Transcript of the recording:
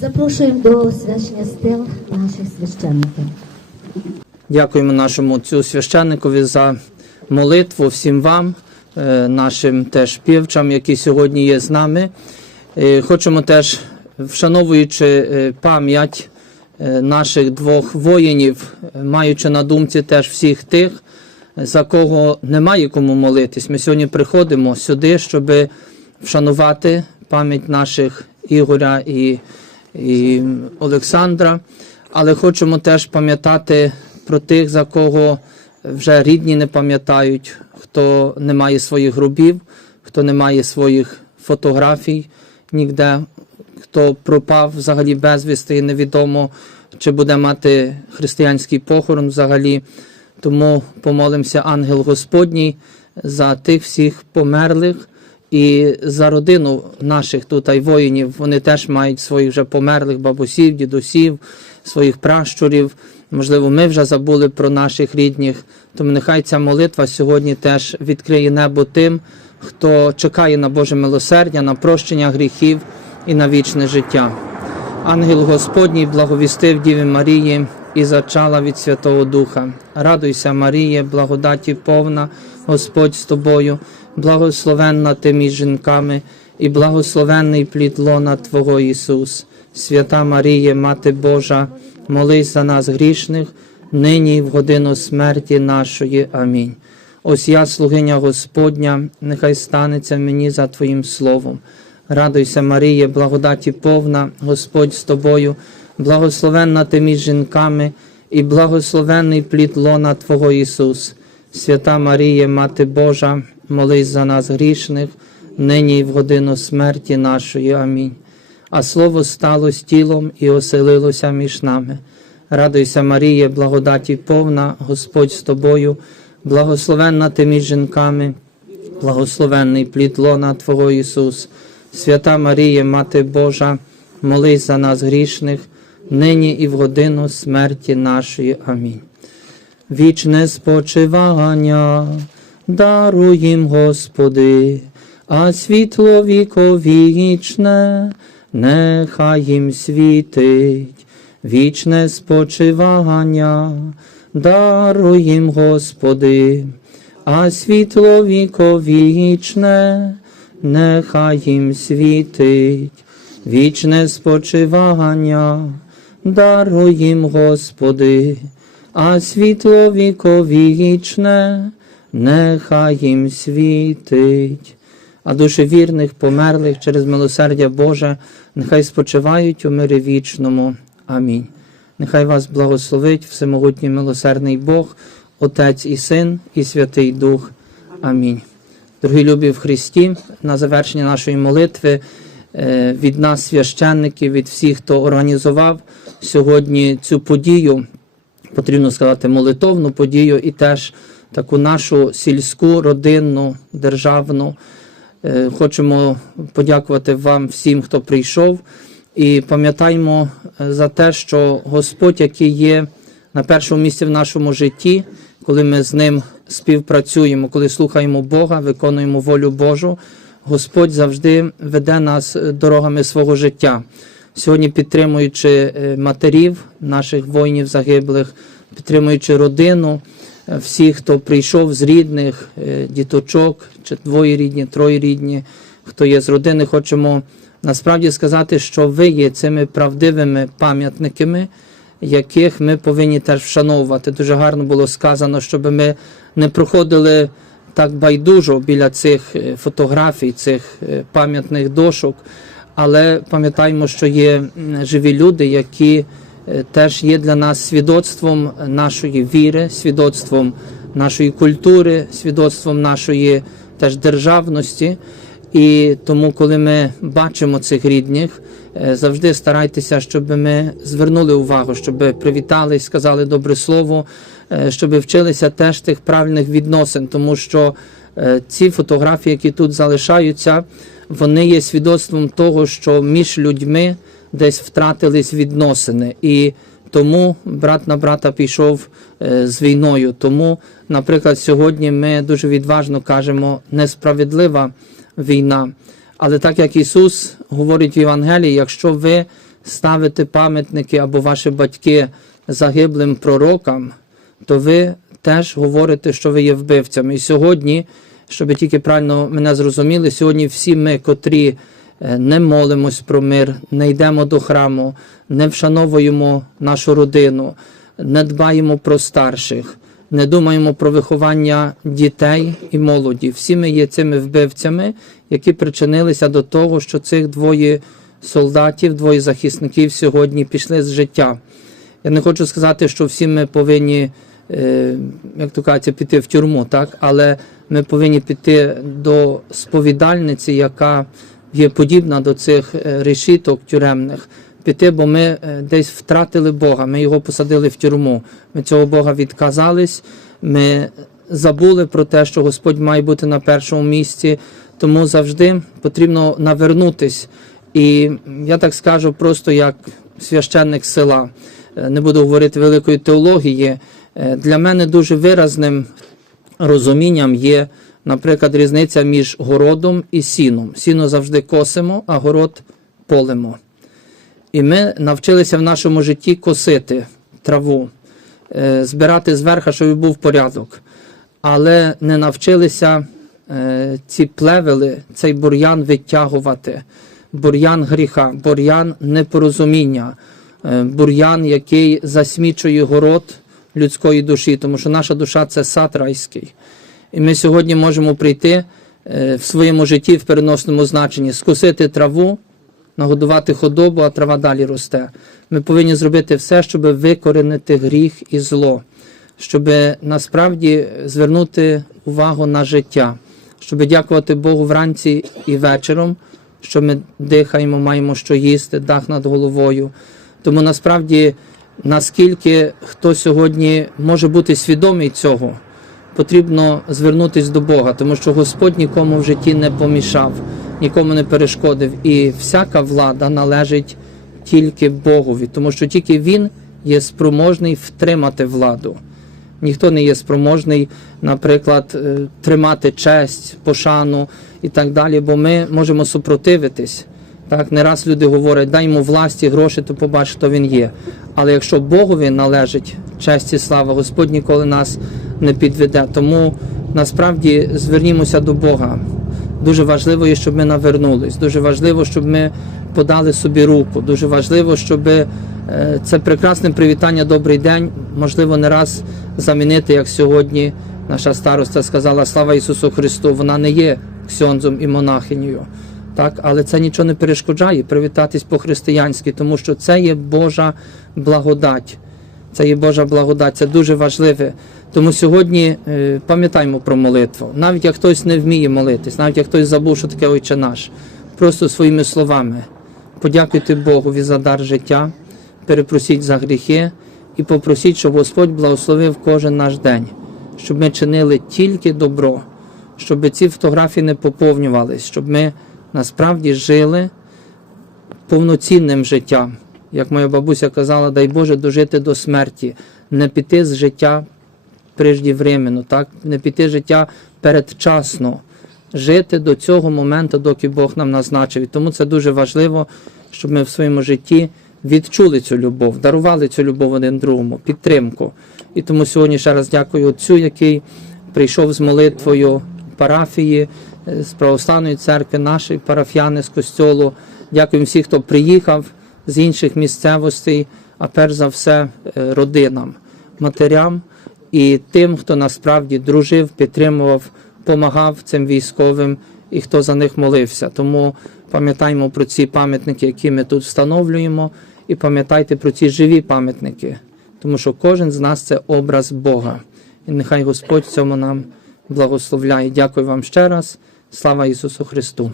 Запрошуємо до освячення стил наших священників. Дякуємо нашому отцю священникові за молитву всім вам, е, нашим теж півчам, які сьогодні є з нами. Е, Хочемо теж, вшановуючи е, пам'ять наших двох воїнів, маючи на думці теж всіх тих, за кого немає кому молитись. Ми сьогодні приходимо сюди, щоб вшанувати пам'ять наших Ігоря і, і Олександра, але хочемо теж пам'ятати про тих, за кого вже рідні не пам'ятають, хто не має своїх гробів, хто не має своїх фотографій ніде, хто пропав взагалі безвісти і невідомо, чи буде мати християнський похорон взагалі. Тому помолимося, ангел Господній, за тих всіх померлих і за родину наших тут й воїнів. Вони теж мають своїх вже померлих бабусів, дідусів, своїх пращурів. Можливо, ми вже забули про наших рідних. Тому нехай ця молитва сьогодні теж відкриє небо тим, хто чекає на Боже милосердя, на прощення гріхів і на вічне життя. Ангел Господній благовістив Діві Марії і зачала від Святого Духа. Радуйся, Маріє, благодаті повна, Господь з тобою, благословенна ти між жінками, і благословенний плід лона Твого Ісус. Свята Маріє, Мати Божа, молись за нас грішних, нині і в годину смерті нашої. Амінь. Ось я, слугиня Господня, нехай станеться мені за Твоїм словом. Радуйся, Маріє, благодаті повна, Господь з тобою, благословенна ти між жінками, і благословенний плід лона Твого Ісус. Свята Маріє, Мати Божа, молись за нас грішних, нині і в годину смерті нашої. Амінь. А Слово стало з тілом і оселилося між нами. Радуйся, Маріє, благодаті повна, Господь з тобою, благословенна ти між жінками, благословенний плід лона Твого Ісус. Свята Маріє, Мати Божа, молись за нас грішних, нині і в годину смерті нашої. Амінь. Вічне спочивання, даруй їм, Господи, а світло віковічне, нехай їм світить, вічне спочивання, даруй їм, Господи, а світло віковічне, нехай їм світить, вічне спочивання, даруй їм, Господи, а світло віковічне, нехай їм світить. А душі вірних, померлих через милосердя Боже, нехай спочивають у мирі вічному. Амінь. Нехай вас благословить всемогутній милосердний Бог, Отець і Син, і Святий Дух. Амінь. Дорогі любі в Христі, на завершення нашої молитви е, від нас, священників, від всіх, хто організував сьогодні цю подію, потрібно сказати, молитовну подію і теж таку нашу сільську, родинну, державну. Е, Хочемо подякувати вам всім, хто прийшов, і пам'ятаймо е, за те, що Господь, який є на першому місці в нашому житті, коли ми з ним співпрацюємо, коли слухаємо Бога, виконуємо волю Божу, Господь завжди веде нас е, дорогами свого життя. Сьогодні підтримуючи матерів, наших воїнів загиблих, підтримуючи родину, е, всіх, хто прийшов з рідних, е, діточок, чи двоєрідні, троєрідні, хто є з родини, хочемо насправді сказати, що ви є цими правдивими пам'ятниками, яких ми повинні теж вшановувати. Дуже гарно було сказано, щоб ми не проходили так байдужо біля цих е, фотографій, цих пам'ятних дошок. Але пам'ятаємо, що є живі люди, які теж є для нас свідоцтвом нашої віри, свідоцтвом нашої культури, свідоцтвом нашої теж державності. І тому, коли ми бачимо цих рідних, е, завжди старайтеся, щоб ми звернули увагу, щоб привітали, сказали добре слово, е, щоб вчилися теж тих правильних відносин, тому що е, ці фотографії, які тут залишаються, вони є свідоцтвом того, що між людьми десь втратились відносини. І тому брат на брата пішов е, з війною. Тому, наприклад, сьогодні ми дуже відважно кажемо несправедлива війна. Але так як Ісус говорить в Євангелії, якщо ви ставите пам'ятники або ваші батьки загиблим пророкам, то ви теж говорите, що ви є вбивцями. І сьогодні, щоб тільки правильно мене зрозуміли, сьогодні всі ми, котрі не молимось про мир, не йдемо до храму, не вшановуємо нашу родину, не дбаємо про старших, не думаємо про виховання дітей і молоді. Всі ми є цими вбивцями, які причинилися до того, що цих двоє солдатів, двоє захисників сьогодні пішли з життя. Я не хочу сказати, що всі ми повинні, е, як то кажеться, піти в тюрму, так? але ми повинні піти до сповідальниці, яка є подібна до цих е, решіток тюремних. Піти, бо ми е, десь втратили Бога, ми його посадили в тюрму. Ми цього Бога відказались, ми забули про те, що Господь має бути на першому місці, тому завжди потрібно навернутись. І я так скажу, просто як священник села, Е, не буду говорити великої теології. Для мене дуже виразним розумінням є, наприклад, різниця між городом і сіном. Сіно завжди косимо, а город полимо. І ми навчилися в нашому житті косити траву, е, збирати зверху, щоб був порядок. Але не навчилися е, ці плевели, цей бур'ян витягувати, бур'ян гріха, бур'ян непорозуміння, е, бур'ян, який засмічує город людської душі, тому що наша душа це сад райський. І ми сьогодні можемо прийти е, в своєму житті в переносному значенні, скусити траву, нагодувати худобу, а трава далі росте. Ми повинні зробити все, щоб викоренити гріх і зло, щоб насправді звернути увагу на життя, щоб дякувати Богу вранці і вечором, що ми дихаємо, маємо що їсти, дах над головою. Тому насправді, наскільки хто сьогодні може бути свідомий цього, потрібно звернутися до Бога, тому що Господь нікому в житті не помішав, нікому не перешкодив. І всяка влада належить тільки Богові, тому що тільки Він є спроможний втримати владу. Ніхто не є спроможний, наприклад, е, тримати честь, пошану і так далі, бо ми можемо супротивитись. Так, не раз люди говорять, дай йому власті, гроші, то побач, хто він є. Але якщо Богові належить честь і слава, Господь ніколи нас не підведе. Тому насправді звернімося до Бога. Дуже важливо, є, щоб ми навернулись. Дуже важливо, щоб ми подали собі руку. Дуже важливо, щоб е, це прекрасне привітання, добрий день, можливо, не раз замінити, як сьогодні наша староста сказала Слава Ісусу Христу. Вона не є ксьонзом і монахинею. Так, але це нічого не перешкоджає привітатись по-християнськи, тому що це є Божа благодать. Це є Божа благодать, це дуже важливе. Тому сьогодні е, пам'ятаємо про молитву. Навіть як хтось не вміє молитись, навіть як хтось забув, що таке Отче наш, просто своїми словами подякуйте Богові за дар життя, перепросіть за гріхи і попросіть, щоб Господь благословив кожен наш день, щоб ми чинили тільки добро, щоб ці фотографії не поповнювались, щоб ми насправді жили повноцінним життям. Як моя бабуся казала, дай Боже дожити до смерті, не піти з життя преждівременно, так? не піти з життя передчасно, жити до цього моменту, доки Бог нам назначив. І тому це дуже важливо, щоб ми в своєму житті відчули цю любов, дарували цю любов один другому, підтримку. І тому сьогодні ще раз дякую Отцю, який прийшов з молитвою парафії, з православної церкви, наші парафіяни з костьолу. Дякую всім, хто приїхав з інших місцевостей, а перш за все е, родинам, матерям і тим, хто насправді дружив, підтримував, допомагав цим військовим і хто за них молився. Тому пам'ятаємо про ці пам'ятники, які ми тут встановлюємо, і пам'ятайте про ці живі пам'ятники, тому що кожен з нас це образ Бога. І нехай Господь цьому нам благословляє. Дякую вам ще раз. Слава Ісусу Христу!